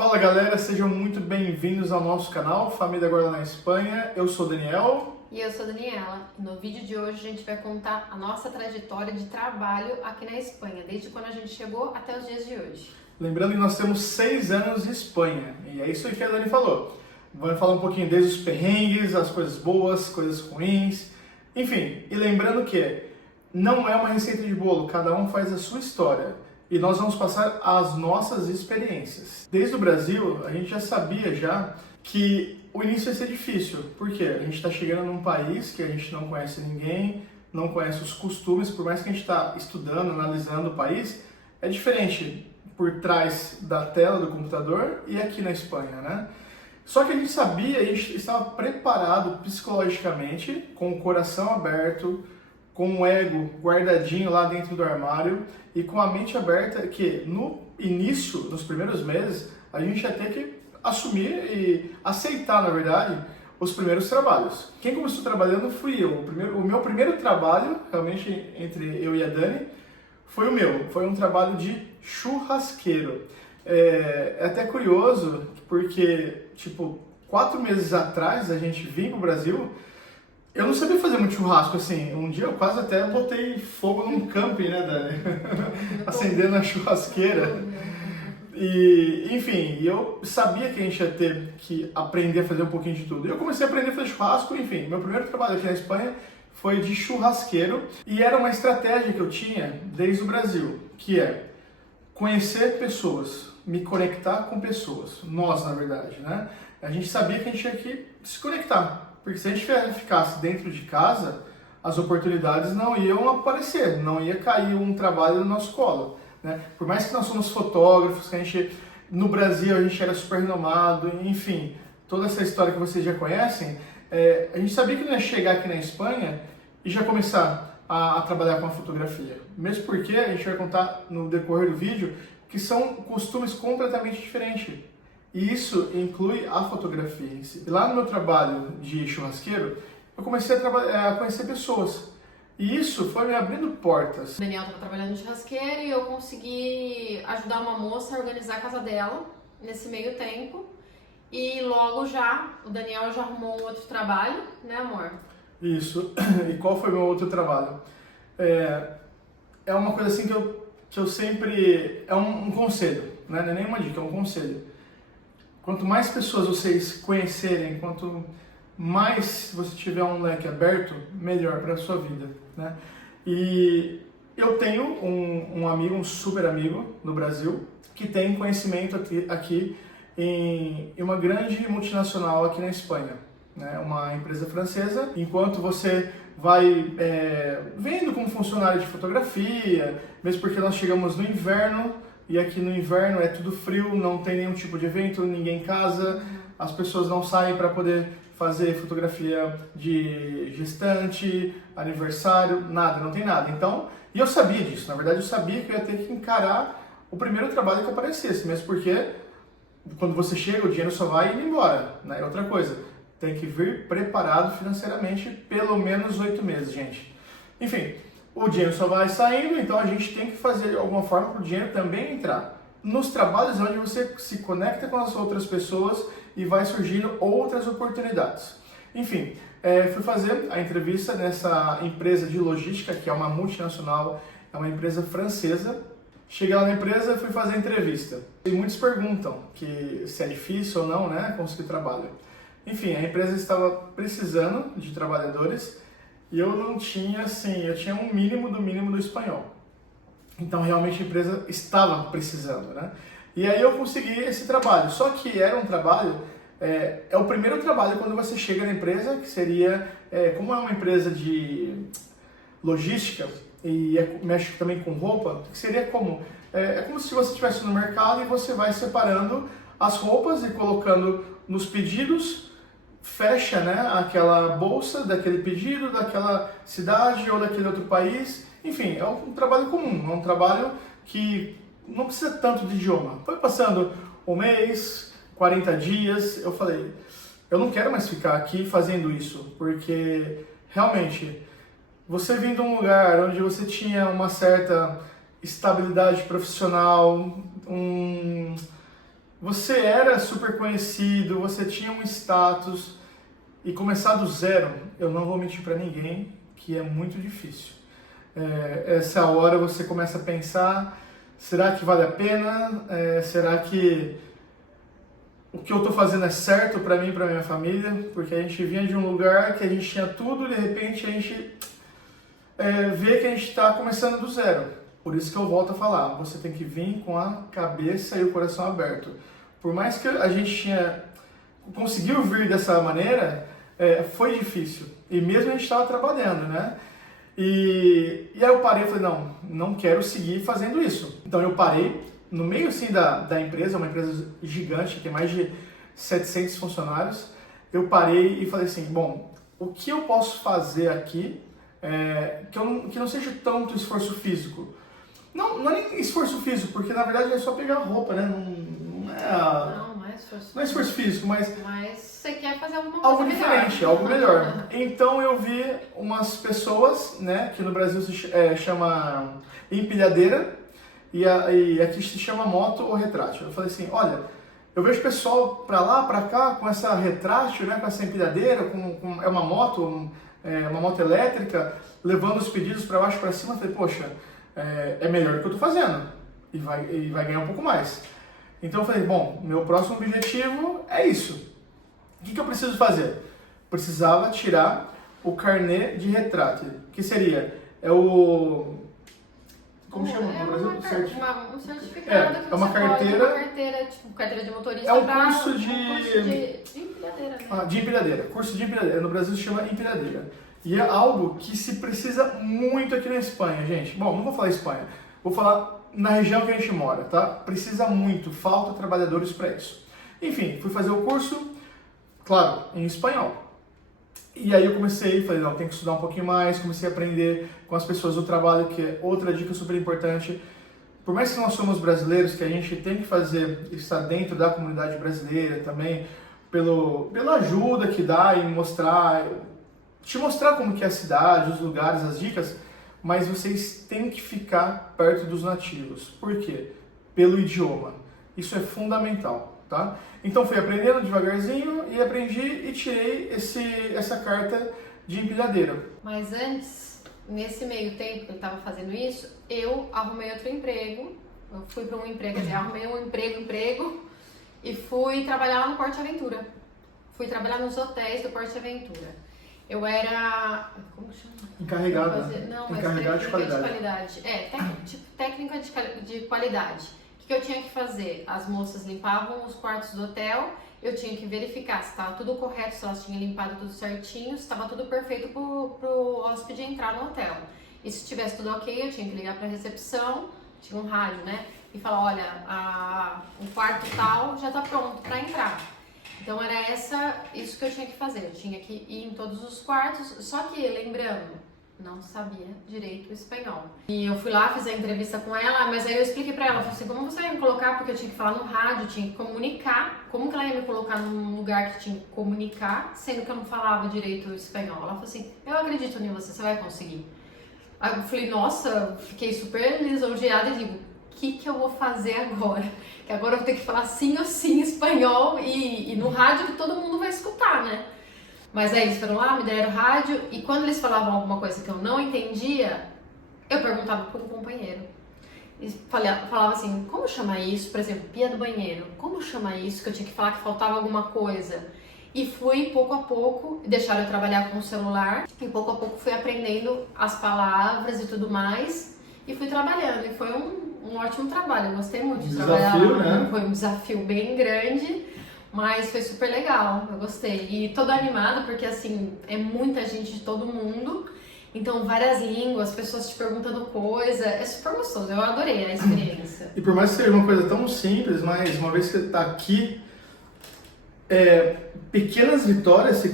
Fala galera, sejam muito bem-vindos ao nosso canal Família Agora na Espanha. Eu sou o Daniel. E eu sou a Daniela. No vídeo de hoje a gente vai contar a nossa trajetória de trabalho aqui na Espanha, desde quando a gente chegou até os dias de hoje. Lembrando que nós temos 6 anos em Espanha, e é isso aí que a Dani falou. Vamos falar um pouquinho desde os perrengues, as coisas boas, coisas ruins, enfim. E lembrando que não é uma receita de bolo, cada um faz a sua história. E nós vamos passar as nossas experiências. Desde o Brasil, a gente já sabia que o início ia ser difícil. Por quê? A gente está chegando num país que a gente não conhece ninguém, não conhece os costumes, por mais que a gente está estudando, analisando o país, é diferente por trás da tela do computador e aqui na Espanha, né? Só que a gente sabia, a gente estava preparado psicologicamente, com o coração aberto, com o ego guardadinho lá dentro do armário e com a mente aberta que no início, nos primeiros meses, a gente ia ter que assumir e aceitar, na verdade, os primeiros trabalhos. Quem começou trabalhando fui eu. O meu primeiro trabalho, realmente, entre eu e a Dani, foi o meu. Foi um trabalho de churrasqueiro. É até curioso, porque, 4 meses atrás, a gente vinha pro Brasil. Eu não sabia fazer muito churrasco, assim. Um dia eu quase até botei fogo num camping, né, Dani? Acendendo a churrasqueira. E, enfim, eu sabia que a gente ia ter que aprender a fazer um pouquinho de tudo. E eu comecei a aprender a fazer churrasco, enfim. Meu primeiro trabalho aqui na Espanha foi de churrasqueiro. E era uma estratégia que eu tinha desde o Brasil, que é conhecer pessoas, me conectar com pessoas. Nós, na verdade, né? A gente sabia que a gente tinha que se conectar. Porque se a gente ficasse dentro de casa, as oportunidades não iam aparecer, não ia cair um trabalho no nosso colo, né? Por mais que nós somos fotógrafos, que a gente, no Brasil a gente era super renomado, enfim, toda essa história que vocês já conhecem, a gente sabia que não ia chegar aqui na Espanha e já começar a trabalhar com a fotografia. Mesmo porque a gente vai contar no decorrer do vídeo que são costumes completamente diferentes. E isso inclui a fotografia em si. E lá no meu trabalho de churrasqueiro, eu comecei a conhecer pessoas. E isso foi me abrindo portas. O Daniel estava trabalhando no churrasqueiro e eu consegui ajudar uma moça a organizar a casa dela nesse meio tempo. E logo o Daniel já arrumou um outro trabalho, né, amor? Isso. E qual foi o meu outro trabalho? É uma coisa assim que eu sempre... É um conselho, né? Não é nem uma dica, é um conselho. Quanto mais pessoas vocês conhecerem, quanto mais você tiver um leque aberto, melhor para a sua vida, né? E eu tenho um amigo, um super amigo no Brasil, que tem conhecimento aqui em uma grande multinacional aqui na Espanha, né? Uma empresa francesa. Enquanto você vai vendo como funcionário de fotografia, mesmo porque nós chegamos no inverno, e aqui no inverno é tudo frio, não tem nenhum tipo de evento, ninguém casa, as pessoas não saem para poder fazer fotografia de gestante, aniversário, nada, não tem nada. Então, e eu sabia disso, na verdade eu sabia que eu ia ter que encarar o primeiro trabalho que aparecesse, mesmo porque quando você chega o dinheiro só vai indo embora, né? É outra coisa, tem que vir preparado financeiramente pelo menos 8 meses, gente. Enfim, o dinheiro só vai saindo, então a gente tem que fazer de alguma forma para o dinheiro também entrar. Nos trabalhos onde você se conecta com as outras pessoas e vai surgindo outras oportunidades. Enfim, fui fazer a entrevista nessa empresa de logística, que é uma multinacional, é uma empresa francesa. Cheguei lá na empresa e fui fazer a entrevista. E muitos perguntam que se é difícil ou não, né, conseguir trabalho. Enfim, a empresa estava precisando de trabalhadores. E eu não tinha, assim, eu tinha um mínimo do espanhol. Então, realmente, a empresa estava precisando, né? E aí eu consegui esse trabalho. Só que era um trabalho, é o primeiro trabalho quando você chega na empresa, que seria, como é uma empresa de logística e mexe também com roupa, que seria como? É como se você estivesse no mercado e você vai separando as roupas e colocando nos pedidos, fecha, né, aquela bolsa daquele pedido, daquela cidade ou daquele outro país. Enfim, é um trabalho comum, é um trabalho que não precisa tanto de idioma. Foi passando um mês, 40 dias, eu falei, eu não quero mais ficar aqui fazendo isso, porque realmente, você vindo de um lugar onde você tinha uma certa estabilidade profissional, você era super conhecido, você tinha um status, e começar do zero, eu não vou mentir para ninguém, que é muito difícil. Essa hora você começa a pensar, será que vale a pena? Será que o que eu estou fazendo é certo para mim e para minha família? Porque a gente vinha de um lugar que a gente tinha tudo, de repente a gente vê que a gente está começando do zero. Por isso que eu volto a falar, você tem que vir com a cabeça e o coração aberto. Por mais que a gente conseguiu vir dessa maneira, foi difícil. E mesmo a gente estava trabalhando, né? E aí eu parei e falei, não quero seguir fazendo isso. Então eu parei, no meio assim da empresa, uma empresa gigante, que tem mais de 700 funcionários, eu parei e falei assim, bom, o que eu posso fazer aqui que não seja tanto esforço físico? Não é nem esforço físico, porque na verdade é só pegar roupa, né? Não é esforço. Não é esforço físico, mas você quer fazer alguma coisa algo diferente, algo melhor. Então eu vi umas pessoas, né, que no Brasil se chama empilhadeira e aqui se chama moto ou retrátil. Eu falei assim, olha, eu vejo pessoal pra lá, pra cá, com essa retrátil, né, com essa empilhadeira, é uma moto elétrica, levando os pedidos para baixo e para cima. Eu falei, poxa, é melhor do que eu estou fazendo e vai ganhar um pouco mais. Então eu falei, bom, meu próximo objetivo é isso. O que eu preciso fazer? Precisava tirar o carnê de retrátil, que seria, como chama no Brasil? Um certificado que uma você carteira, pode, uma carteira, tipo carteira de motorista. É um curso de empilhadeira, né? De empilhadeira, curso de empilhadeira. No Brasil se chama empilhadeira. E é algo que se precisa muito aqui na Espanha, gente. Bom, não vou falar Espanha, vou falar na região que a gente mora, tá? Precisa muito, falta trabalhadores para isso. Enfim, fui fazer o curso, claro, em espanhol. E aí eu falei, tem que estudar um pouquinho mais, comecei a aprender com as pessoas do trabalho, que é outra dica super importante. Por mais que nós somos brasileiros, que a gente tem que estar dentro da comunidade brasileira também, pela ajuda que dá em te mostrar como que é a cidade, os lugares, as dicas, mas vocês têm que ficar perto dos nativos. Por quê? Pelo idioma. Isso é fundamental, tá? Então fui aprendendo devagarzinho e aprendi e tirei essa carta de empilhadeira. Mas antes, nesse meio tempo que eu estava fazendo isso, eu arrumei outro emprego. Eu fui para um emprego, quer dizer, arrumei um emprego e fui trabalhar lá no Porto Aventura. Fui trabalhar nos hotéis do Porto Aventura. Eu era... Como chama? Encarregada. Encarregada de qualidade. Técnica de qualidade. O que eu tinha que fazer? As moças limpavam os quartos do hotel, eu tinha que verificar se estava tudo correto, se elas tinham limpado tudo certinho, se estava tudo perfeito pro hóspede entrar no hotel. E se tivesse tudo ok, eu tinha que ligar para a recepção, tinha um rádio, né? E falar, olha, o quarto tal já está pronto para entrar. Então era isso que eu tinha que fazer, eu tinha que ir em todos os quartos, só que, lembrando, não sabia direito o espanhol. E eu fui lá, fiz a entrevista com ela, mas aí eu expliquei pra ela, falei assim, como você vai me colocar, porque eu tinha que falar no rádio, tinha que comunicar, como que ela ia me colocar num lugar que tinha que comunicar, sendo que eu não falava direito o espanhol? Ela falou assim, eu acredito em você vai conseguir. Aí eu falei, nossa, fiquei super lisonjeada e digo, o que eu vou fazer agora? Que agora eu vou ter que falar sim ou sim espanhol e no rádio que todo mundo vai escutar, né? Mas aí eles foram lá, me deram rádio e quando eles falavam alguma coisa que eu não entendia, eu perguntava para um companheiro. E falava assim, como chama isso? Por exemplo, pia do banheiro. Como chama isso? Que eu tinha que falar que faltava alguma coisa. E fui pouco a pouco, deixaram eu trabalhar com o celular e pouco a pouco fui aprendendo as palavras e tudo mais e fui trabalhando. E foi um ótimo trabalho, eu gostei muito de trabalhar lá. Né? Foi um desafio bem grande, mas foi super legal, eu gostei. E toda animada porque assim, é muita gente de todo mundo, então várias línguas, pessoas te perguntando coisa, é super gostoso, eu adorei a experiência. E por mais que seja uma coisa tão simples, mas uma vez que você está aqui, pequenas vitórias se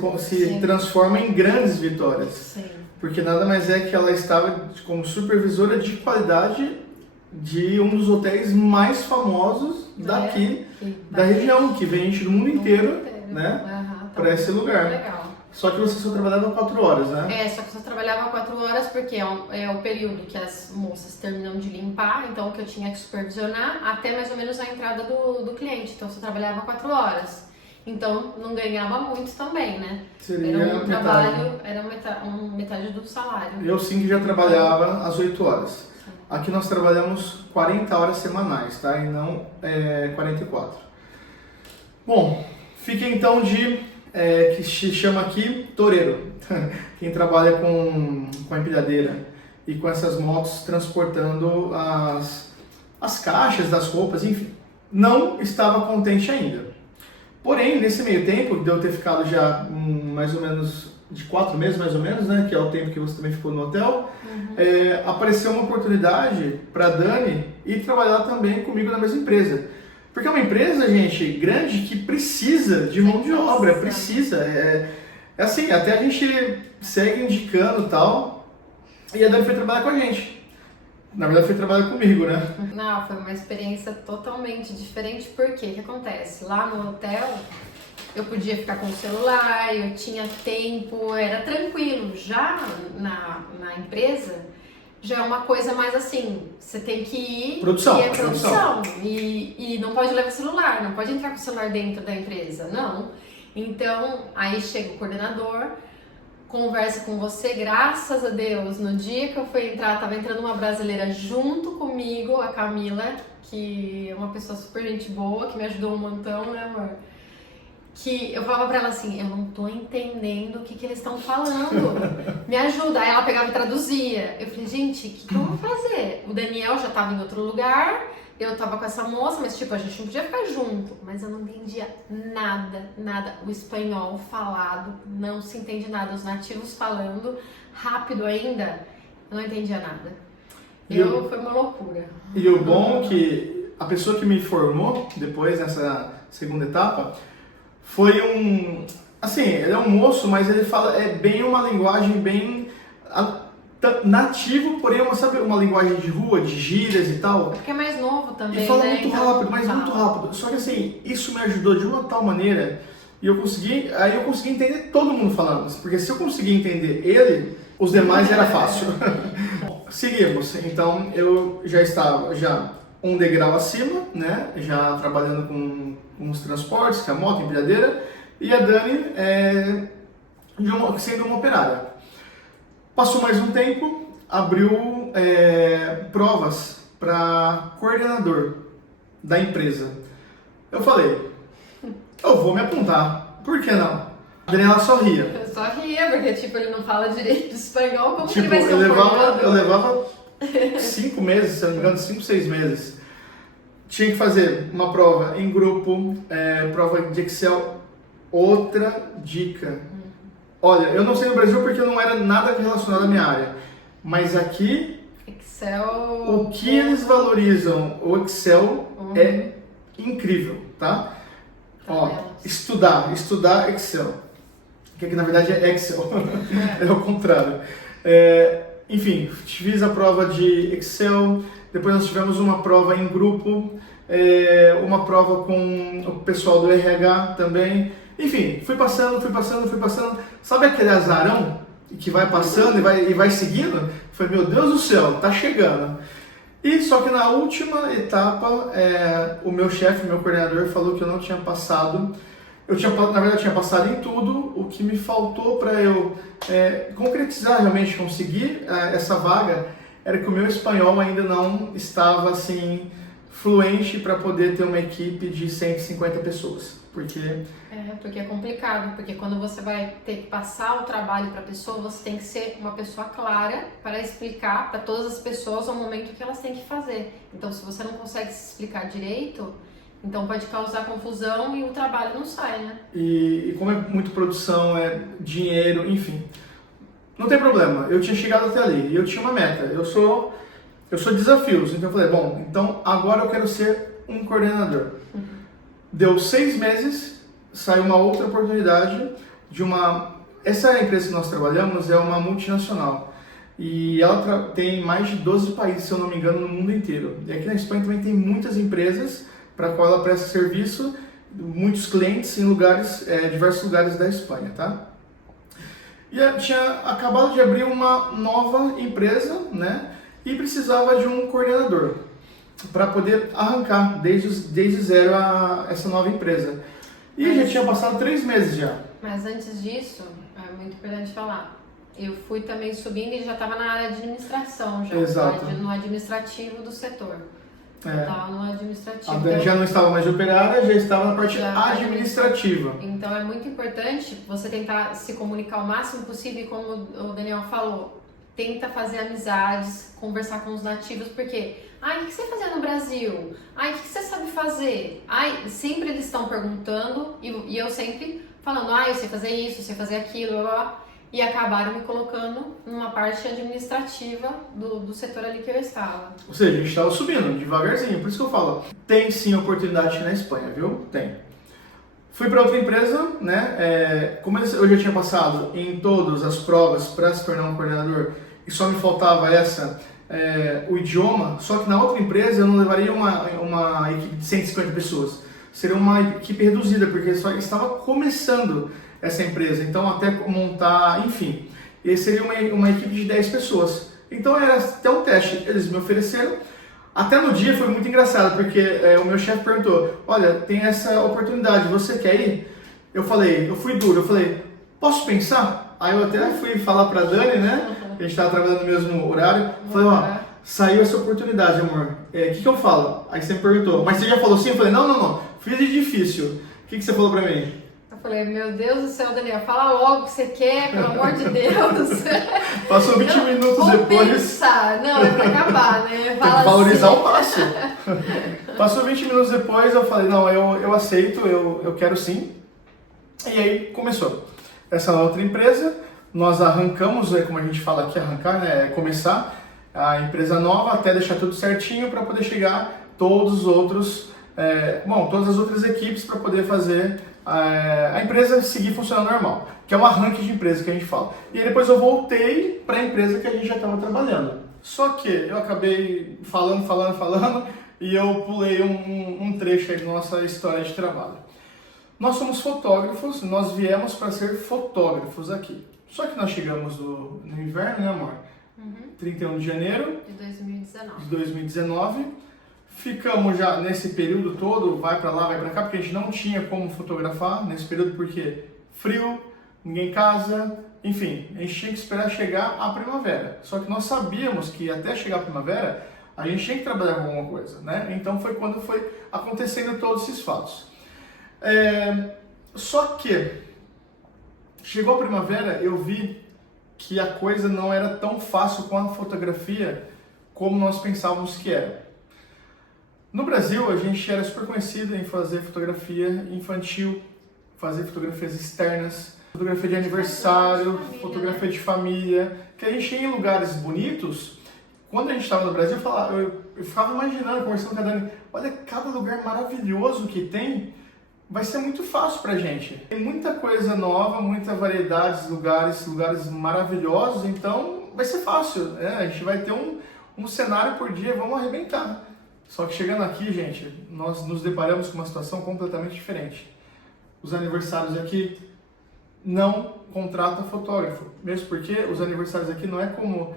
transformam em grandes vitórias. Sim. Porque nada mais é que ela estava como supervisora de qualidade de um dos hotéis mais famosos daqui, da região, que vem gente do mundo inteiro, né, para esse lugar. Legal. Só que você só trabalhava 4 horas, né? Só que eu só trabalhava 4 horas porque é o período que as moças terminam de limpar, então que eu tinha que supervisionar até mais ou menos a entrada do cliente. Então eu só trabalhava 4 horas. Então não ganhava muito também, né? Seria era um metade. Trabalho, era metade do salário. Eu sim que já trabalhava às 8 horas. Aqui nós trabalhamos 40 horas semanais, tá? E não 44. Bom, fica então que se chama aqui toureiro. Quem trabalha com a empilhadeira e com essas motos transportando as caixas das roupas, enfim. Não estava contente ainda. Porém, nesse meio tempo, de eu ter ficado já mais ou menos de 4 meses, mais ou menos, né, que é o tempo que você também ficou no hotel, apareceu uma oportunidade para a Dani ir trabalhar também comigo na mesma empresa. Porque é uma empresa, gente, grande que precisa de mão de obra, precisa. É assim, até a gente segue indicando e tal, e a Dani foi trabalhar com a gente. Na verdade, foi trabalhar comigo, né? Não, foi uma experiência totalmente diferente, porque o que acontece? Lá no hotel, eu podia ficar com o celular, eu tinha tempo, era tranquilo. Já na empresa, já é uma coisa mais assim, você tem que ir produção, e é produção. E não pode levar celular, não pode entrar com o celular dentro da empresa, não. Então, aí chega o coordenador, conversa com você, graças a Deus, no dia que eu fui entrar, tava entrando uma brasileira junto comigo, a Camila, que é uma pessoa super gente boa, que me ajudou um montão, né, amor? Que eu falava pra ela assim, eu não tô entendendo o que eles estão falando, me ajuda. Aí ela pegava e traduzia. Eu falei, gente, o que eu vou fazer? O Daniel já tava em outro lugar, eu tava com essa moça, mas tipo, a gente não podia ficar junto. Mas eu não entendia nada. O espanhol falado, não se entende nada. Os nativos falando rápido ainda, eu não entendia nada. Foi uma loucura. E o bom é que a pessoa que me formou depois nessa segunda etapa foi assim, ele é um moço, mas ele fala bem uma linguagem bem nativo, porém sabe, uma linguagem de rua, de gírias e tal. Porque é mais novo também, e fala né? muito rápido, mas muito rápido. Só que assim, isso me ajudou de uma tal maneira e eu consegui entender todo mundo falando. Porque se eu conseguir entender ele, os demais era fácil. Seguimos. Então eu já estava um degrau acima, né? Já trabalhando com os transportes, com a moto, empilhadeira, e a Dani sendo uma operária. Passou mais um tempo, abriu provas para coordenador da empresa. Eu falei, eu vou me apontar, por que não? A Daniela só ria. Eu só ria, porque tipo, ele não fala direito espanhol, como que ele Tipo, vai ser um coordenador? eu levava 5 meses, se não me engano, 5, 6 meses. Tinha que fazer uma prova em grupo, prova de Excel. Outra dica. Olha, eu não sei no Brasil porque não era nada relacionado à minha área. Mas aqui, Excel, o que eles valorizam, o Excel é incrível, tá? Ó, estudar Excel. Que aqui na verdade é Excel, é o contrário. Enfim, fiz a prova de Excel, depois nós tivemos uma prova em grupo, uma prova com o pessoal do RH também. Enfim, fui passando. Sabe aquele azarão que vai passando e vai seguindo? Foi, meu Deus do céu, tá chegando. E só que na última etapa, o meu chefe, meu coordenador, falou que eu não tinha passado. Na verdade, eu tinha passado em tudo. O que me faltou para eu concretizar, realmente conseguir essa vaga, era que o meu espanhol ainda não estava assim fluente para poder ter uma equipe de 150 pessoas. Porque é complicado, porque quando você vai ter que passar o trabalho para a pessoa, você tem que ser uma pessoa clara para explicar para todas as pessoas o momento que elas têm que fazer. Então, se você não consegue se explicar direito, então pode causar confusão e o trabalho não sai, né? E como é muito produção, é dinheiro, enfim. Não tem problema, eu tinha chegado até ali e eu tinha uma meta. Eu sou desafios, então eu falei, bom, então agora eu quero ser um coordenador. Deu 6 meses, saiu uma outra oportunidade de essa empresa que nós trabalhamos é uma multinacional e ela tem mais de 12 países, se eu não me engano, no mundo inteiro. E aqui na Espanha também tem muitas empresas para qual ela presta serviço, muitos clientes em diversos lugares da Espanha, tá? E tinha acabado de abrir uma nova empresa, né? E precisava de um coordenador para poder arrancar desde zero essa nova empresa. E já tinha passado 3 meses já. Mas antes disso, é muito importante falar, eu fui também subindo e já estava na área de administração, já. Exato. No administrativo do setor. Estava no administrativo. A Dani já não estava mais operária, já estava na parte administrativa. Então é muito importante você tentar se comunicar o máximo possível e como o Daniel falou, tenta fazer amizades, conversar com os nativos, porque o que você fazia no Brasil? O que você sabe fazer? Sempre eles estão perguntando e eu sempre falando, eu sei fazer isso, eu sei fazer aquilo, blá, blá, e acabaram me colocando numa parte administrativa do setor ali que eu estava. Ou seja, a gente estava subindo devagarzinho, por isso que eu falo, tem sim oportunidade na Espanha, viu? Tem. Fui para outra empresa, né? Como eu já tinha passado em todas as provas para se tornar um coordenador e só me faltava o idioma, só que na outra empresa eu não levaria uma equipe de 150 pessoas. Seria uma equipe reduzida, porque só estava começando essa empresa, então até montar, enfim. E seria uma equipe de 10 pessoas. Então era até um teste, eles me ofereceram. Até no dia foi muito engraçado, porque o meu chefe perguntou, olha, tem essa oportunidade, você quer ir? Eu fui duro, eu falei, posso pensar? Aí eu até fui falar pra Dani, né? A gente estava trabalhando no mesmo horário. Falei, saiu essa oportunidade, amor. O que eu falo? Aí você me perguntou, mas você já falou sim? Eu falei, não. Fiz de difícil. O que você falou pra mim? Eu falei, meu Deus do céu, Daniel, fala logo o que você quer, pelo amor de Deus. Passou 20 minutos depois. Pensar. Não, é pra acabar, né? Tem que valorizar o passo. Passou 20 minutos depois, eu falei, não, eu aceito, eu quero sim. E aí começou. Essa outra empresa, nós arrancamos, como a gente fala aqui, arrancar, né? Começar a empresa nova até deixar tudo certinho para poder chegar todos os outros, todas as outras equipes para poder fazer a empresa seguir funcionando normal, que é um arranque de empresa que a gente fala. E aí depois eu voltei para a empresa que a gente já estava trabalhando. Só que eu acabei falando e eu pulei um trecho aí da nossa história de trabalho. Nós somos fotógrafos, nós viemos para ser fotógrafos aqui. Só que nós chegamos no inverno, né, amor? 31 de janeiro de 2019. Ficamos já nesse período todo, vai para lá, vai para cá, porque a gente não tinha como fotografar nesse período, porque frio, ninguém casa, enfim, a gente tinha que esperar chegar a primavera. Só que nós sabíamos que até chegar a primavera, a gente tinha que trabalhar com alguma coisa, né? Então foi quando foi acontecendo todos esses fatos. Só que chegou a primavera, eu vi que a coisa não era tão fácil com a fotografia como nós pensávamos que era. No Brasil, a gente era super conhecido em fazer fotografia infantil, fazer fotografias externas, fotografia de aniversário, fotografia de família, que a gente ia em lugares bonitos. Quando a gente estava no Brasil, eu ficava imaginando, conversando com a Dani, olha cada lugar maravilhoso que tem, vai ser muito fácil pra gente. Tem muita coisa nova, muita variedade, lugares maravilhosos, então vai ser fácil, né? A gente vai ter um cenário por dia, vamos arrebentar. Só que chegando aqui, gente, nós nos deparamos com uma situação completamente diferente. Os aniversários aqui não contratam fotógrafo, mesmo porque os aniversários aqui não é como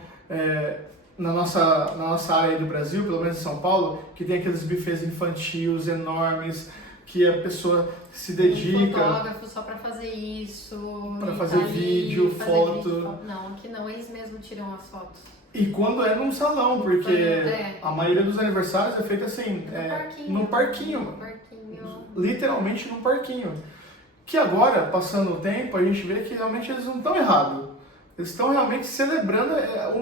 na nossa área do Brasil, pelo menos em São Paulo, que tem aqueles buffets infantis enormes, que a pessoa se dedica... fotógrafo só para fazer isso... Para fazer vídeo, foto... Não, aqui não, eles mesmos tiram as fotos. E quando é num salão, porque a maioria dos aniversários é feita assim, num parquinho. Literalmente num parquinho. Que agora, passando o tempo, a gente vê que realmente eles não estão errados. Eles estão realmente celebrando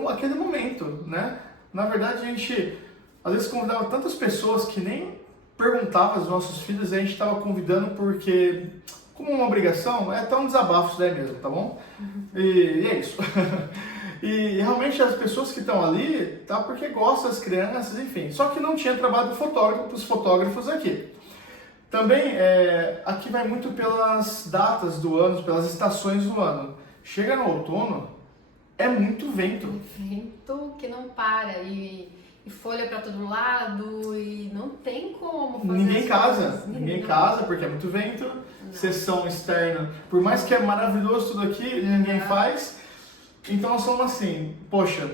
aquele momento, né? Na verdade, a gente às vezes convidava tantas pessoas que nem perguntava aos nossos filhos, a gente estava convidando porque, como uma obrigação, é até um desabafo isso daí mesmo, tá bom? E é isso. E realmente as pessoas que estão ali, tá porque gostam das crianças, enfim. Só que não tinha trabalho para os fotógrafos aqui. Também, aqui vai muito pelas datas do ano, pelas estações do ano. Chega no outono, é muito vento. Vento que não para. E e folha para todo lado e não tem como fazer. Ninguém casa porque é muito vento, sessão externa, por mais que é maravilhoso tudo aqui, ninguém faz. Então nós somos assim, poxa,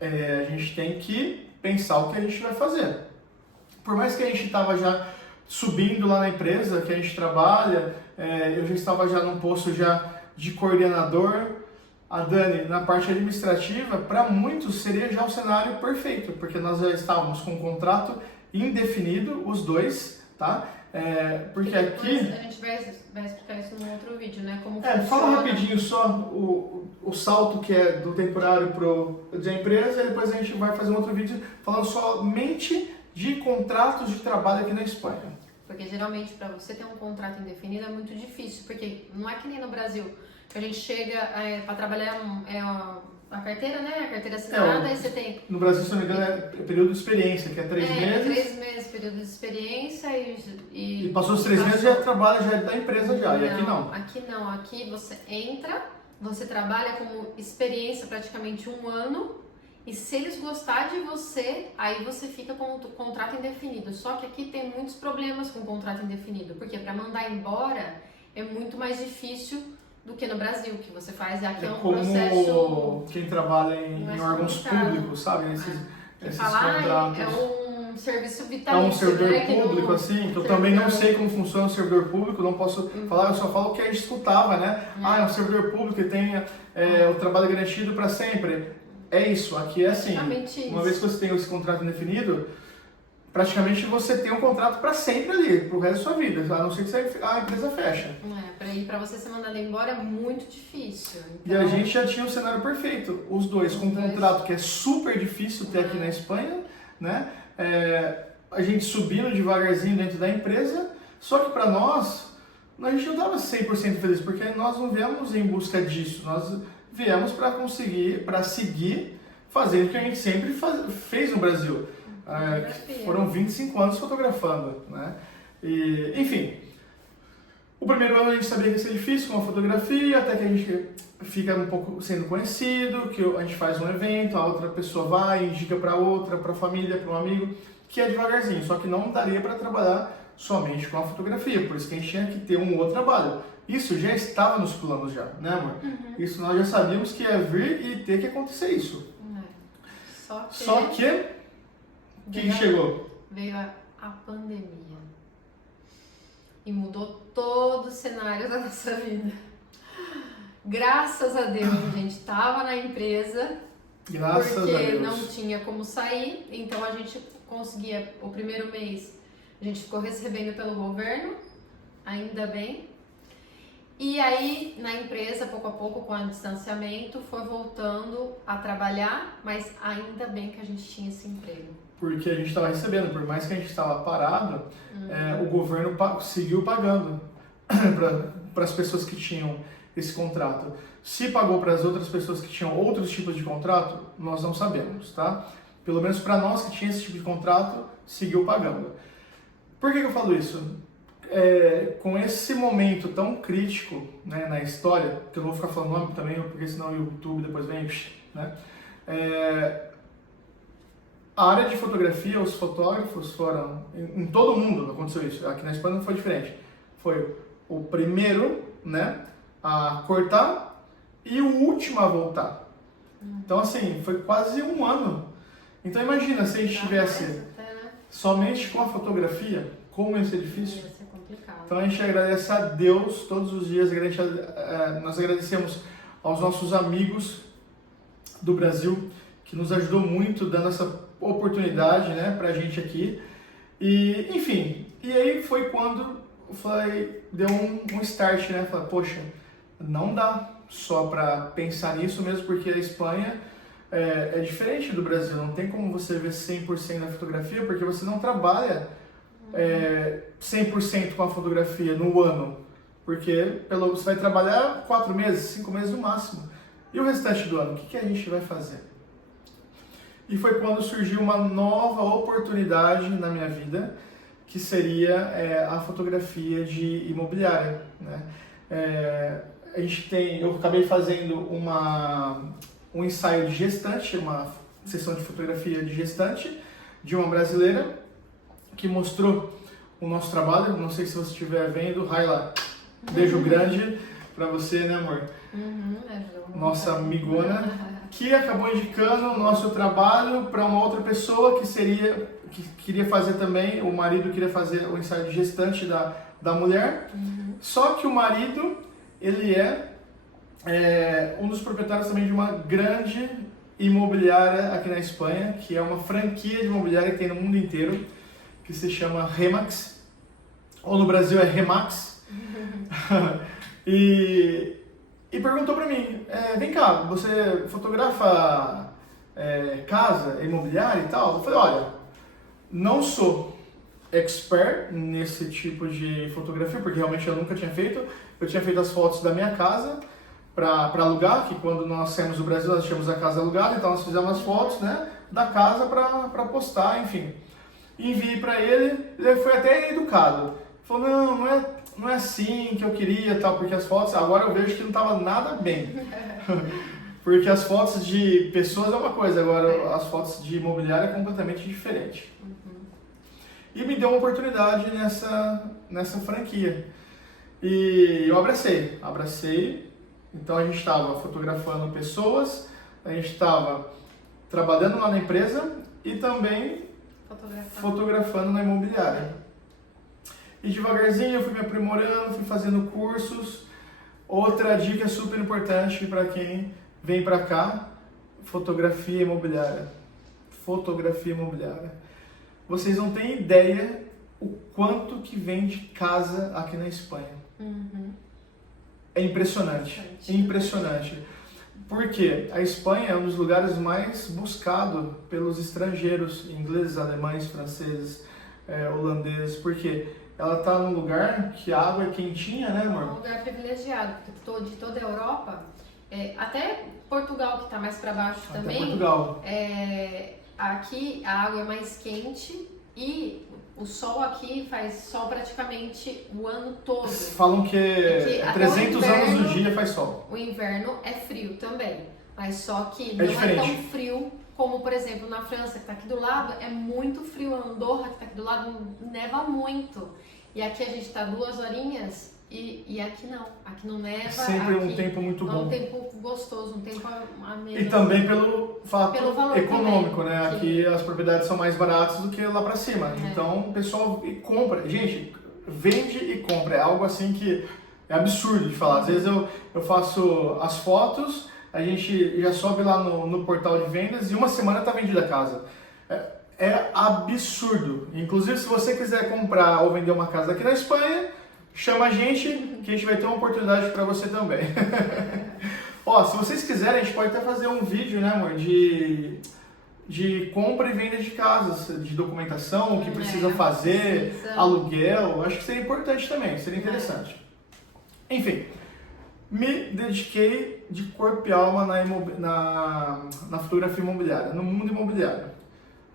a gente tem que pensar o que a gente vai fazer. Por mais que a gente estava já subindo lá na empresa que a gente trabalha, eu já estava já num posto já de coordenador, a Dani na parte administrativa, para muitos seria já o cenário perfeito, porque nós já estávamos com um contrato indefinido, os dois, tá? Porque aqui... A gente vai explicar isso num outro vídeo, né? Como fala rapidinho só o salto que é do temporário da empresa, e depois a gente vai fazer um outro vídeo falando somente de contratos de trabalho aqui na Espanha. Porque geralmente para você ter um contrato indefinido é muito difícil, porque não é que nem no Brasil, que a gente chega para trabalhar a carteira, né? A carteira assinada, aí você tem... No Brasil, se não me engano, é período de experiência, que é 3 meses. 3 meses, período de experiência e passou os 3 meses já trabalha já da empresa já, e aqui não. Aqui não, aqui você entra, você trabalha como experiência praticamente 1 ano, e se eles gostarem de você, aí você fica com o contrato indefinido. Só que aqui tem muitos problemas com o contrato indefinido, porque para mandar embora é muito mais difícil do que no Brasil, que você faz. Aqui é um processo... como quem trabalha em órgãos públicos, sabe? Esses contratos. É um serviço É vitalício. um servidor né? público, assim, que eu também não sei como funciona o servidor público, não posso falar, eu só falo o que a gente escutava, né? É um servidor público que tem o trabalho garantido para sempre. É isso, aqui é assim, uma vez que você tem esse contrato indefinido, praticamente você tem um contrato para sempre ali, pro resto da sua vida, a não ser que a empresa fecha. Para você ser mandado embora é muito difícil. Então... E a gente já tinha o cenário perfeito, os dois com um contrato que é super difícil ter aqui na Espanha, né? A gente subindo devagarzinho dentro da empresa, só que para nós, a gente não estava 100% feliz, porque nós não viemos em busca disso, nós viemos para conseguir, para seguir fazendo o que a gente sempre fez no Brasil. Foram 25 anos fotografando, né? E, enfim, o primeiro ano a gente sabia que ia ser difícil com a fotografia, até que a gente fica um pouco sendo conhecido, que a gente faz um evento, a outra pessoa vai, indica para outra, para a família, para um amigo, que é devagarzinho, só que não daria para trabalhar somente com a fotografia, por isso que a gente tinha que ter um outro trabalho. Isso já estava nos planos já, né, amor? Isso nós já sabíamos que ia vir e ter que acontecer isso. Só que quem chegou? Veio a pandemia e mudou todo o cenário da nossa vida. Graças a Deus a gente estava na empresa, porque não tinha como sair, então a gente conseguia, o primeiro mês a gente ficou recebendo pelo governo, ainda bem. E aí, na empresa, pouco a pouco, com o distanciamento, foi voltando a trabalhar, mas ainda bem que a gente tinha esse emprego. Porque a gente estava recebendo, por mais que a gente estava parado, o governo seguiu pagando para as pessoas que tinham esse contrato. Se pagou para as outras pessoas que tinham outros tipos de contrato, nós não sabemos, tá? Pelo menos para nós que tinha esse tipo de contrato, seguiu pagando. Por que eu falo isso? Com esse momento tão crítico, né, na história, que eu não vou ficar falando nome também, porque senão o YouTube depois vem, né? A área de fotografia, os fotógrafos foram, em todo o mundo aconteceu isso, aqui na Espanha não foi diferente. Foi o primeiro, né, a cortar e o último a voltar. Então assim, foi quase 1 ano. Então imagina se a gente estivesse somente com a fotografia, como ia ser difícil. Então a gente agradece a Deus todos os dias, nós agradecemos aos nossos amigos do Brasil, que nos ajudou muito, dando essa oportunidade, né, pra gente aqui. E, enfim, e aí foi quando deu um start, né, falei, poxa, não dá só pra pensar nisso mesmo, porque a Espanha é diferente do Brasil, não tem como você ver 100% da fotografia, porque você não trabalha 100% com a fotografia no ano, porque você vai trabalhar 4 meses, 5 meses no máximo. E o restante do ano, o que a gente vai fazer? E foi quando surgiu uma nova oportunidade na minha vida, que seria a fotografia de imobiliária, né? Eu acabei fazendo um ensaio de gestante, uma sessão de fotografia de gestante, de uma brasileira que mostrou o nosso trabalho. Não sei se você estiver vendo, Raila, beijo grande pra você, né, amor? Nossa amigona, que acabou indicando o nosso trabalho para uma outra pessoa que queria fazer também, o marido queria fazer o ensaio de gestante da mulher. Só que o marido, ele é um dos proprietários também de uma grande imobiliária aqui na Espanha, que é uma franquia de imobiliária que tem no mundo inteiro, que se chama Remax, ou no Brasil é Remax. E perguntou pra mim, vem cá, você fotografa casa, imobiliária e tal? Eu falei, olha, não sou expert nesse tipo de fotografia, porque realmente eu nunca tinha feito. Eu tinha feito as fotos da minha casa para alugar, que quando nós saímos do Brasil nós tínhamos a casa alugada, então nós fizemos as fotos, né, da casa para postar, enfim. Enviei para ele, ele foi até educado. Falou, não é assim que eu queria, tal, porque as fotos, agora eu vejo que não estava nada bem. Porque as fotos de pessoas é uma coisa, agora as fotos de imobiliário é completamente diferente. E me deu uma oportunidade nessa franquia. E eu abracei. Então a gente estava fotografando pessoas, a gente estava trabalhando lá na empresa e também fotografando na imobiliária. E devagarzinho eu fui me aprimorando, fui fazendo cursos. Outra dica super importante para quem vem para cá, fotografia imobiliária. Fotografia imobiliária. Vocês não têm ideia o quanto que vende casa aqui na Espanha. É impressionante, impressionante. Porque a Espanha é um dos lugares mais buscados pelos estrangeiros, ingleses, alemães, franceses, holandeses, porque ela está num lugar que a água é quentinha, né, amor? É um lugar privilegiado, porque de toda a Europa, até Portugal, que está mais para baixo até também, Portugal. Aqui a água é mais quente e o sol aqui faz sol praticamente o ano todo. Falam que 300 anos do dia faz sol. O inverno é frio também, mas só que É não diferente. é tão frio como, por exemplo, na França, que está aqui do lado, é muito frio. A Andorra, que está aqui do lado, neva muito. E aqui a gente está 2 horinhas e aqui não. Aqui não neva. Sempre aqui um tempo muito bom. É um tempo gostoso, um tempo ameno. E também pelo fato valor econômico, também, né? Aqui as propriedades são mais baratas do que lá pra cima. Então o pessoal compra. Gente, vende e compra. É algo assim que é absurdo de falar. Às vezes eu faço as fotos, a gente já sobe lá no portal de vendas e uma semana tá vendida a casa. É absurdo. Inclusive, se você quiser comprar ou vender uma casa aqui na Espanha, chama a gente que a gente vai ter uma oportunidade para você também. Ó, se vocês quiserem, a gente pode até fazer um vídeo, né, amor, de compra e venda de casas, de documentação, o que precisa fazer, aluguel. Acho que seria importante também, seria interessante. Enfim, me dediquei de corpo e alma na fotografia imobiliária, no mundo imobiliário.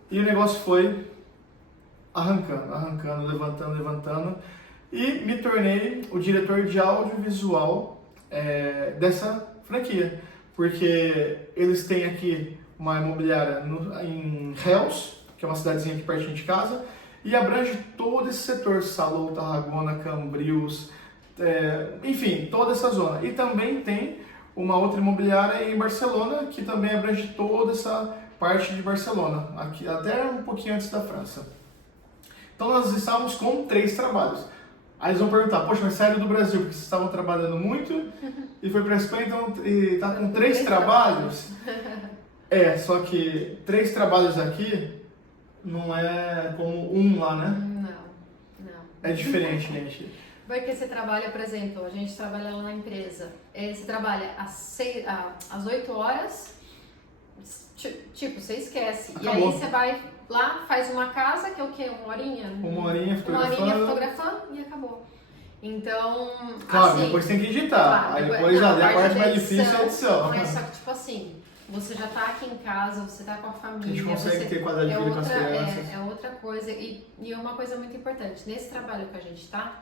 E o negócio foi arrancando, levantando. E me tornei o diretor de audiovisual dessa franquia. Porque eles têm aqui uma imobiliária em Reus, que é uma cidadezinha aqui pertinho de casa, e abrange todo esse setor, Salou, Tarragona, Cambrils, enfim, toda essa zona. E também tem uma outra imobiliária em Barcelona, que também abrange toda essa parte de Barcelona, aqui, até um pouquinho antes da França. Então nós estávamos com 3 trabalhos. Aí eles vão perguntar, poxa, mas saíram do Brasil porque vocês estavam trabalhando muito e foi para a Espanha, então está com 3 trabalhos? Só que 3 trabalhos aqui não é como um lá, né? Não. É diferente, gente. Porque você trabalha, por exemplo, a gente trabalha lá na empresa, você trabalha às 8 horas, tipo, você esquece. Acabou. E aí você vai lá, faz uma casa, que é o quê? 1 horinha? 1 horinha fotografando. 1 horinha fotografando e acabou. Então, claro, assim, depois tem que editar. Claro, aí depois a parte mais difícil é a edição. Não é só que, tipo assim, você já tá aqui em casa, você tá com a família. A gente consegue ter qualidade de vida com as crianças. É outra coisa. E é uma coisa muito importante. Nesse trabalho que a gente tá,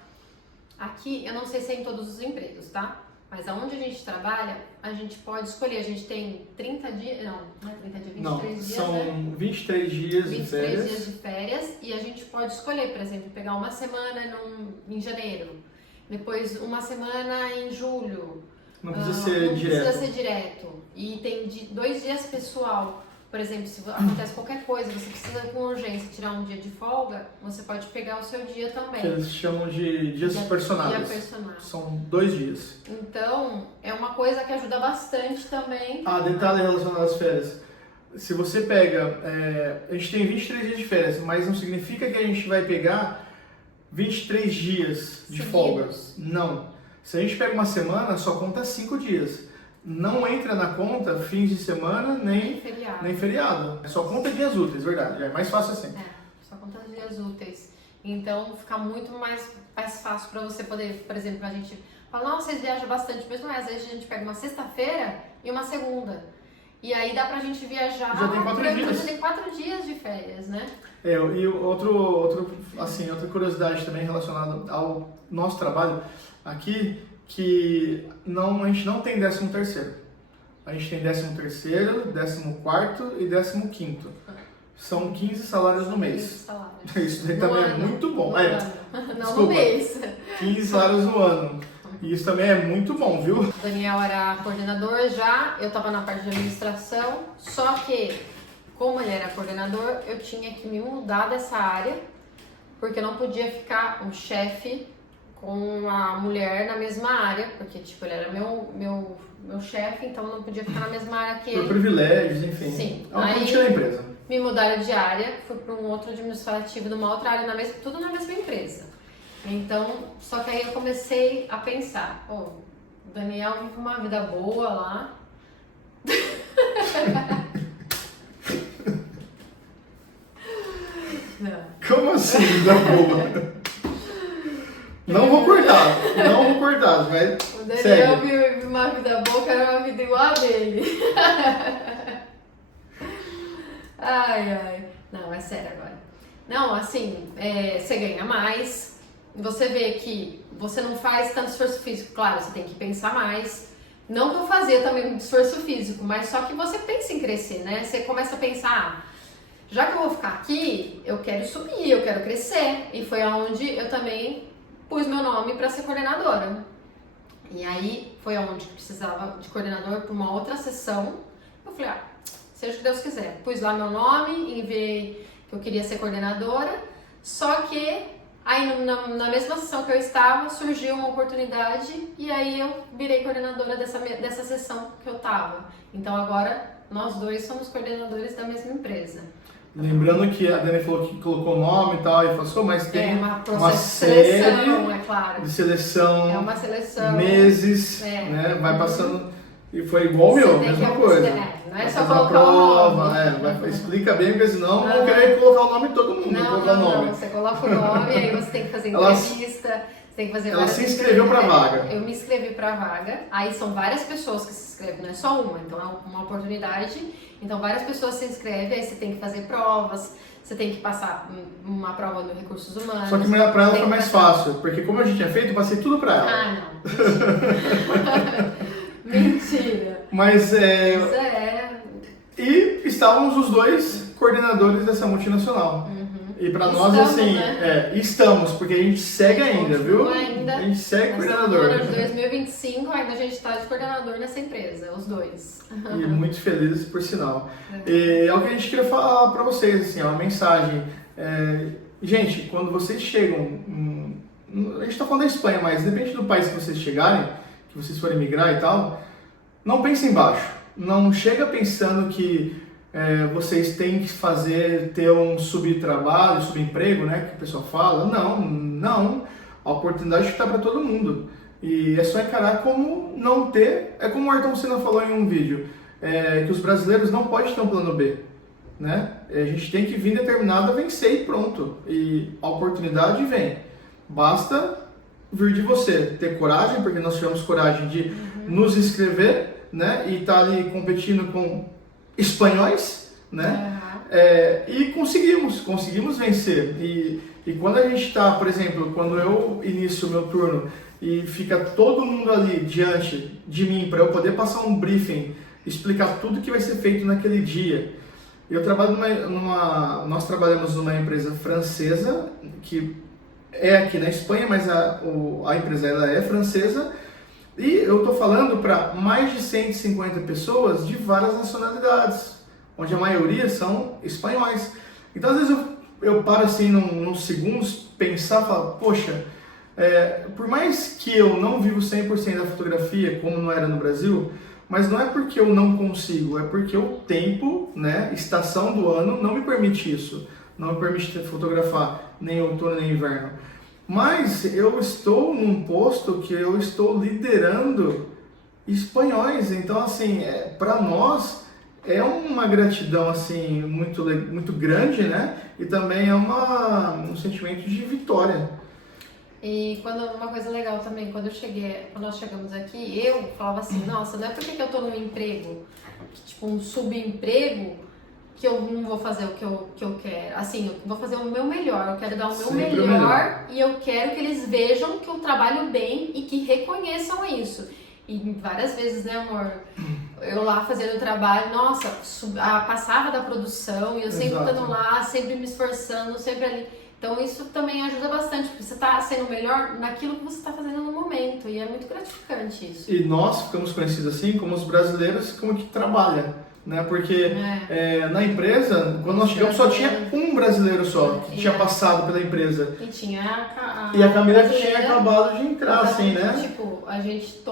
aqui, eu não sei se é em todos os empregos, tá? Mas aonde a gente trabalha, a gente pode escolher. A gente tem 30 dias, não é 30 dias, 23 dias, são né? 23 dias de férias. 23 dias de férias e a gente pode escolher, por exemplo, pegar uma semana em janeiro, depois uma semana em julho. Não precisa ser direto. Não precisa ser direto. E tem 2 dias pessoal. Por exemplo, se acontece qualquer coisa, você precisa com urgência tirar um dia de folga, você pode pegar o seu dia também. Que eles chamam de dias personados. Dia personal. São 2 dias. Então, é uma coisa que ajuda bastante também. Detalhe relacionado às férias. Se você pega, a gente tem 23 dias de férias, mas não significa que a gente vai pegar 23 dias de folga. Não. Se a gente pega uma semana, só conta 5 dias. Não entra na conta fins de semana nem feriado. Só conta dias úteis, verdade. É mais fácil assim. Só conta dias úteis. Então fica muito mais fácil para você poder, por exemplo, a gente fala, não, vocês viajam bastante mesmo, às vezes a gente pega uma sexta-feira e uma segunda. E aí dá pra gente viajar. Já tem 4 dias. Já tem 4 dias de férias, né? E outra curiosidade também relacionada ao nosso trabalho aqui, que a gente não tem 13º. A gente tem 13º, 14º e 15º. São 15 salários no mês. 15 salários. Isso daí também é muito bom. Não no mês. 15 salários no ano. E isso também é muito bom, viu? O Daniel era coordenador já, eu estava na parte de administração, só que como ele era coordenador, eu tinha que me mudar dessa área, porque eu não podia ficar um chefe com a mulher na mesma área, porque tipo, ele era meu chefe, então eu não podia ficar na mesma área que ele. Por privilégios, enfim. Sim. É uma política da empresa. Me mudaram de área, fui para um outro administrativo de uma outra área, tudo na mesma empresa. Então, só que aí eu comecei a pensar, o Daniel vive uma vida boa lá. Como assim, vida boa? Não vou cortar, vai. O Daniel vive uma vida boa, que era uma vida igual a dele. Ai. Não, é sério agora. Não, assim, você ganha mais, você vê que você não faz tanto esforço físico, claro, você tem que pensar mais. Não vou fazer também um esforço físico, mas só que você pensa em crescer, né? Você começa a pensar, já que eu vou ficar aqui, eu quero subir, eu quero crescer. E foi onde eu também pus meu nome para ser coordenadora. E aí foi onde precisava de coordenador para uma outra sessão. Eu falei, seja o que Deus quiser. Pus lá meu nome, enviei que eu queria ser coordenadora, só que aí na mesma sessão que eu estava, surgiu uma oportunidade e aí eu virei coordenadora dessa sessão que eu estava. Então agora nós dois somos coordenadores da mesma empresa. Lembrando que a Dani falou que colocou o nome e tal, e passou, mas tem uma série de seleção, uma seleção, meses, né? Vai passando, e foi igual o meu, mesma coisa. Não é só colocar o nome. Explica bem, porque senão vão querer colocar o nome de todo mundo. Não, você coloca o nome, aí você tem que fazer entrevista, você tem que fazer Ela se inscreveu para a vaga. Eu me inscrevi para a vaga, aí são várias pessoas que se inscrevem, não é só uma, então é uma oportunidade. Então várias pessoas se inscrevem, aí você tem que fazer provas, você tem que passar uma prova no Recursos Humanos. Só que para ela foi mais fácil, porque como a gente tinha feito, eu passei tudo para ela. Não. Mentira. Mas E estávamos os dois coordenadores dessa multinacional. E para nós, assim, estamos, porque a gente segue ainda, viu? A gente segue coordenador. No ano de 2025, ainda a gente está de coordenador nessa empresa, os dois. E muito felizes, por sinal. E é o que a gente queria falar para vocês, assim, uma mensagem. Gente, quando vocês chegam... a gente está falando da Espanha, mas depende do país que vocês chegarem, que vocês forem migrar e tal, não pensem baixo. Não chega pensando que vocês têm que ter um subtrabalho, subemprego, né, que o pessoal fala. Não. A oportunidade está para todo mundo. E é só encarar como não ter... É como o Ayrton Senna falou em um vídeo, que os brasileiros não podem ter um plano B. Né? A gente tem que vir determinado a vencer e pronto. E a oportunidade vem. Basta vir de você, ter coragem, porque nós tivemos coragem de nos inscrever, né, e estar ali competindo com espanhóis, né, e conseguimos vencer. E quando a gente está, por exemplo, quando eu inicio o meu turno e fica todo mundo ali diante de mim para eu poder passar um briefing, explicar tudo que vai ser feito naquele dia. Eu trabalho nós trabalhamos numa empresa francesa, que é aqui na Espanha, mas a empresa ela é francesa, e eu estou falando para mais de 150 pessoas de várias nacionalidades, onde a maioria são espanhóis. Então, às vezes eu paro assim, nos segundos, pensar e falar, poxa, por mais que eu não vivo 100% da fotografia, como não era no Brasil, mas não é porque eu não consigo, é porque o tempo, né, estação do ano, não me permite isso. Não me permite fotografar nem outono nem inverno. Mas eu estou num posto que eu estou liderando espanhóis. Então, assim, para nós é uma gratidão assim, muito grande, né? E também é um sentimento de vitória. E uma coisa legal também, quando nós chegamos aqui, eu falava assim, nossa, não é porque que eu tô num emprego, tipo um subemprego, que eu não vou fazer o que eu quero. Assim, eu vou fazer o meu melhor, eu quero dar o meu melhor e eu quero que eles vejam que eu trabalho bem e que reconheçam isso. E várias vezes, né, amor? Eu lá fazendo o trabalho, nossa, passava da produção e eu sempre estando lá, sempre me esforçando, sempre ali. Então isso também ajuda bastante, porque você está sendo melhor naquilo que você está fazendo no momento, e é muito gratificante isso. E nós ficamos conhecidos assim como os brasileiros como que trabalham, né? Porque na empresa, quando nós chegamos, só tinha um brasileiro só que tinha passado pela empresa. E tinha e a Camila que tinha acabado de entrar, então, assim, né? Tipo, a gente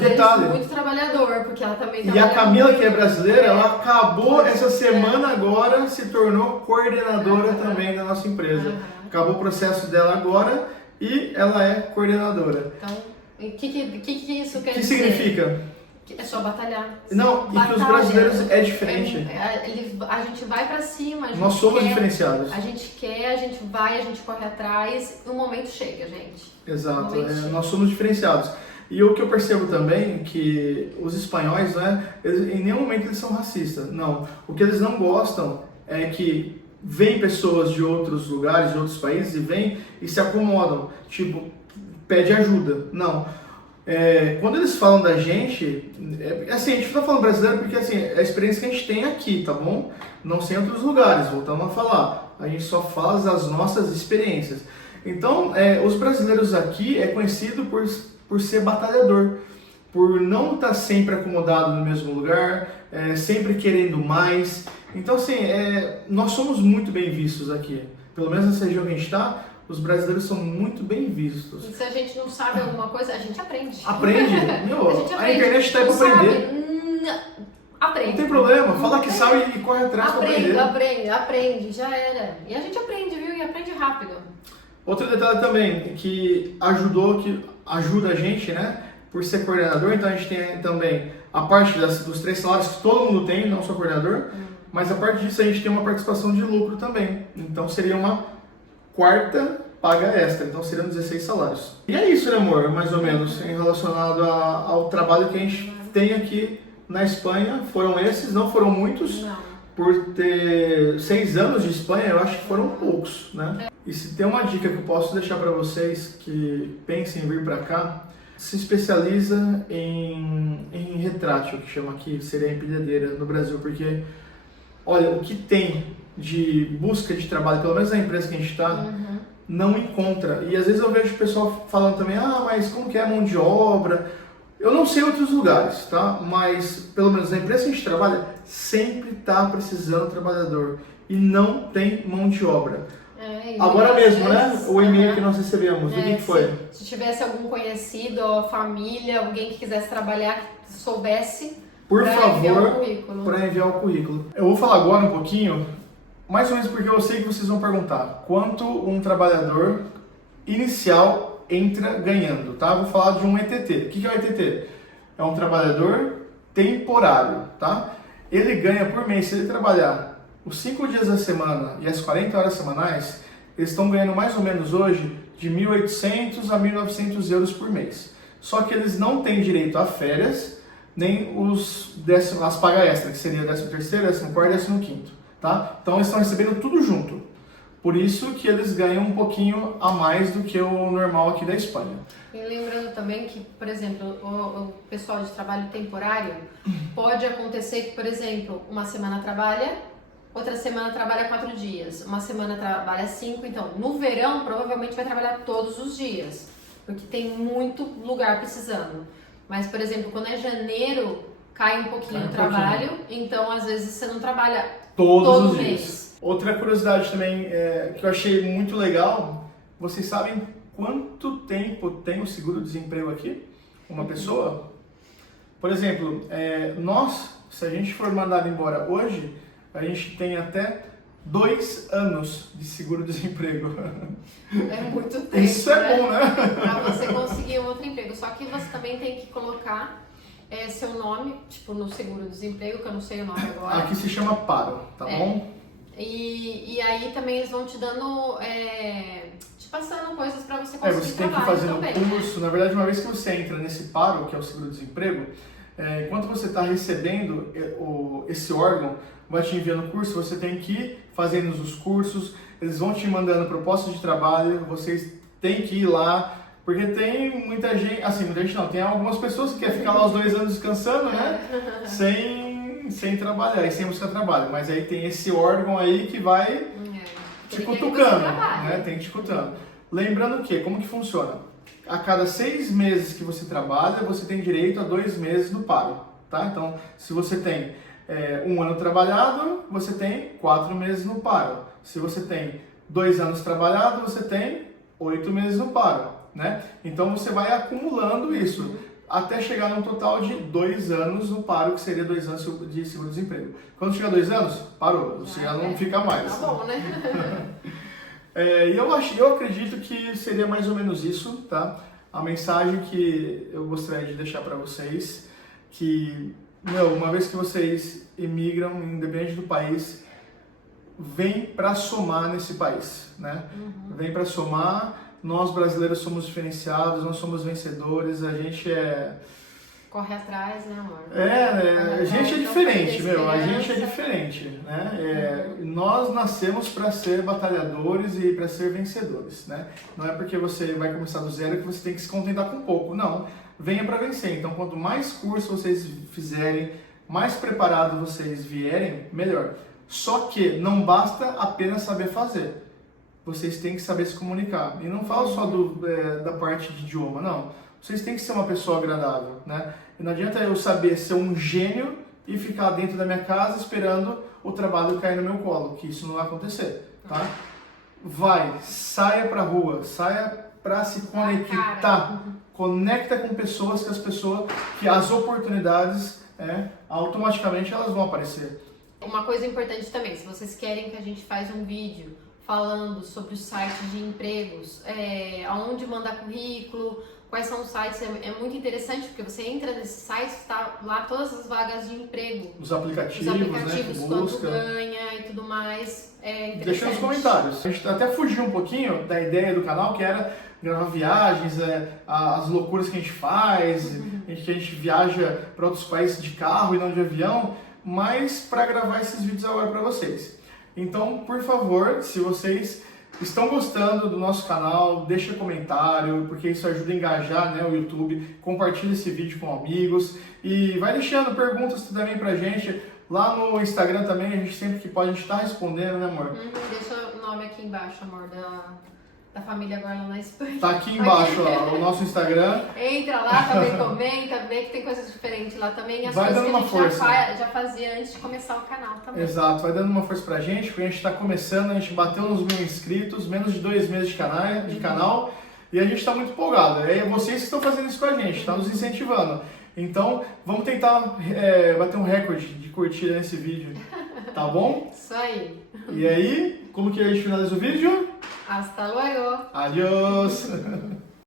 detalhe, muito trabalhador, porque ela também E a Camila, que é brasileira, ela acabou essa semana agora, se tornou coordenadora também da nossa empresa. Acabou o processo dela agora e ela é coordenadora. Então, o que isso quer dizer? O que significa? É só batalhar. Não, e que os brasileiros é diferente. A gente vai pra cima. Nós somos diferenciados. A gente quer, a gente vai, a gente corre atrás. E o momento chega, gente. Exato, nós somos diferenciados. E o que eu percebo também que os espanhóis, né, em nenhum momento eles são racistas. Não. O que eles não gostam é que vêm pessoas de outros lugares, de outros países, e vêm e se acomodam. Tipo, pede ajuda. Não. Quando eles falam da gente, assim, a gente está falando brasileiro porque assim, é a experiência que a gente tem aqui, tá bom? Não sei em outros lugares, voltamos a falar. A gente só fala as nossas experiências. Então, os brasileiros aqui é conhecido por ser batalhador, por não estar sempre acomodado no mesmo lugar, sempre querendo mais. Então, assim, nós somos muito bem vistos aqui. Pelo menos nessa região que a gente está, os brasileiros são muito bem vistos. E se a gente não sabe alguma coisa, a gente aprende. Aprende? A internet está aí para aprender. Aprende. Não tem problema, fala que sabe e corre atrás para aprender. Aprende, já era. E a gente aprende, viu? E aprende rápido. Outro detalhe também, que ajuda a gente, né? Por ser coordenador, então a gente tem também a parte dos 3 salários que todo mundo tem, não só coordenador, mas a parte disso a gente tem uma participação de lucro também. Então seria uma quarta paga extra, então seriam 16 salários. E é isso, né, amor? Mais ou menos, em relacionado ao trabalho que a gente tem aqui na Espanha. Foram esses, não foram muitos. Não. Por ter 6 anos de Espanha, eu acho que foram poucos, né? E se tem uma dica que eu posso deixar para vocês que pensem em vir para cá, se especializa em retrátil, que chama aqui, seria empilhadeira no Brasil, porque olha, o que tem de busca de trabalho, pelo menos na empresa que a gente está, não encontra. E às vezes eu vejo o pessoal falando também, mas como que é a mão de obra? Eu não sei outros lugares, tá? Mas pelo menos na empresa que a gente trabalha, sempre está precisando de trabalhador. E não tem mão de obra. Agora mesmo, né? O e-mail que nós recebemos, o que foi? Se tivesse algum conhecido, ou família, alguém que quisesse trabalhar, que soubesse, por favor, para enviar o currículo. Eu vou falar agora um pouquinho, mais ou menos porque eu sei que vocês vão perguntar quanto um trabalhador inicial entra ganhando, tá? Vou falar de um ETT. O que é o ETT? É um trabalhador temporário, tá? Ele ganha por mês, se ele trabalhar os 5 dias da semana e as 40 horas semanais, eles estão ganhando mais ou menos hoje de 1.800 a 1.900 euros por mês. Só que eles não têm direito a férias, nem as pagas extras, que seria 13º, 14º e 15º, tá? Então eles estão recebendo tudo junto. Por isso que eles ganham um pouquinho a mais do que o normal aqui da Espanha. E lembrando também que, por exemplo, o pessoal de trabalho temporário, pode acontecer que, por exemplo, uma semana trabalha, outra semana trabalha 4 dias, uma semana trabalha 5, então no verão provavelmente vai trabalhar todos os dias, porque tem muito lugar precisando. Mas, por exemplo, quando é janeiro, cai um pouquinho o trabalho, então às vezes você não trabalha todos os mês. Dias. Outra curiosidade também que eu achei muito legal, vocês sabem quanto tempo tem o seguro-desemprego aqui? Uma pessoa? Por exemplo, nós, se a gente for mandado embora hoje, a gente tem até 2 anos de seguro-desemprego. É muito tempo. Isso é bom, né? Para você conseguir um outro emprego. Só que você também tem que colocar seu nome, tipo no seguro-desemprego, que eu não sei o nome agora. Aqui se chama paro, tá bom? E aí também eles vão te dando, te passando coisas para você conseguir você tem que trabalho fazer também, um curso. Né? Na verdade, uma vez que você entra nesse paro, que é o seguro-desemprego, enquanto você está recebendo esse órgão, vai te enviando curso, você tem que ir fazendo os cursos, eles vão te mandando propostas de trabalho, vocês têm que ir lá, porque tem muita gente, assim, muita gente não, tem algumas pessoas que querem ficar lá os 2 anos descansando, né, sem trabalhar e sem buscar trabalho, mas aí tem esse órgão aí que vai te cutucando, né, tem que te cutucando. Lembrando que, como que funciona? A cada 6 meses que você trabalha, você tem direito a 2 meses no paro, tá? Então, se você tem 1 ano trabalhado, você tem 4 meses no paro. Se você tem 2 anos trabalhado, você tem 8 meses no paro, né? Então, você vai acumulando isso até chegar num total de 2 anos no paro, que seria 2 anos de seguro-desemprego. Quando chegar 2 anos, parou, você já não fica mais. Tá bom, né? Eu acredito que seria mais ou menos isso, tá? A mensagem que eu gostaria de deixar para vocês, que, uma vez que vocês imigram, independente do país, vem para somar nesse país, né? Vem para somar. Nós brasileiros somos diferenciados, nós somos vencedores, a gente corre atrás, né, amor? A gente é diferente, a gente é diferente, né? Nós nascemos para ser batalhadores e para ser vencedores, né? Não é porque você vai começar do zero que você tem que se contentar com pouco, não. Venha para vencer. Então, quanto mais curso vocês fizerem, mais preparados vocês vierem, melhor. Só que não basta apenas saber fazer. Vocês têm que saber se comunicar. E não falo só da parte de idioma, não. Vocês têm que ser uma pessoa agradável, né? E não adianta eu saber ser um gênio e ficar dentro da minha casa esperando o trabalho cair no meu colo, que isso não vai acontecer, tá? Saia pra rua, saia pra se conectar. Conecta com pessoas, que as oportunidades, automaticamente elas vão aparecer. Uma coisa importante também, se vocês querem que a gente faça um vídeo falando sobre os sites de empregos, aonde mandar currículo, quais são os sites, é muito interessante, porque você entra nesse site, está lá todas as vagas de emprego. Os aplicativos, né, que quanto busca. ganha e tudo mais. Deixa nos comentários. A gente até fugiu um pouquinho da ideia do canal, que era gravar viagens, as loucuras que a gente faz, que a gente viaja para outros países de carro e não de avião, mas para gravar esses vídeos agora para vocês. Então, por favor, se vocês estão gostando do nosso canal, deixa comentário, porque isso ajuda a engajar, né, o YouTube. Compartilha esse vídeo com amigos e vai deixando perguntas também pra gente. Lá no Instagram também, a gente sempre que pode, a gente tá respondendo, né, amor? Deixa o nome aqui embaixo, amor, da família Gorlon na Espanha. Tá aqui embaixo, ó, o nosso Instagram. Entra lá, também comenta, vê que tem coisas diferentes lá também. As vai coisas dando que a gente força. já fazia antes de começar o canal também. Exato, vai dando uma força pra gente, porque a gente tá começando, a gente bateu nos 1000 inscritos, menos de 2 meses de canal, e a gente tá muito empolgado. É vocês que estão fazendo isso com a gente, tá nos incentivando. Então, vamos tentar bater um recorde de curtida nesse vídeo, tá bom? Isso aí. E aí, como que a gente finaliza o vídeo? Hasta luego. Adiós!